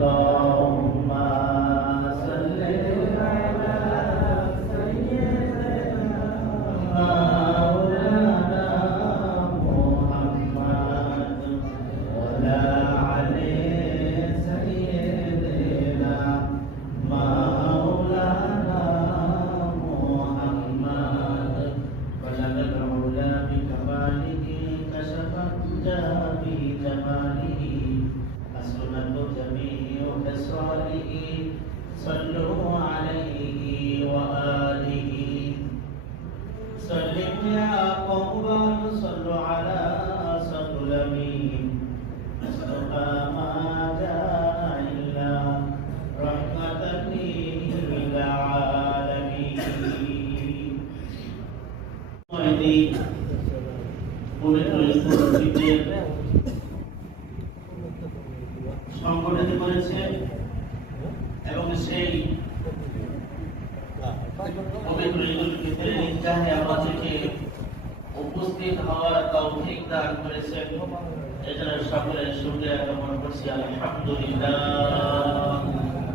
اللهم صل على سيدنا مولانا محمد وعلى آل سيدنا مولانا محمد بلغ العلا بكماله كشف الدجى بجماله حسنت جميع خصاله صلوا عليه وآله سلم يا قوم صلوا على صدر الأمين مصطفى ما جاء إلا رحمة للعالمين পবিত্র ইসলামের সংগঠিত করেছে এবং সেই পবিত্র ঈদুল ফিতরের ঈদগাহে আমাদেরকে উপস্থিত হওয়ার তৌফিক দান করেছেন। এজন্য সকলের শুকরিয়া জ্ঞাপন করছি, আলহামদুলিল্লাহ।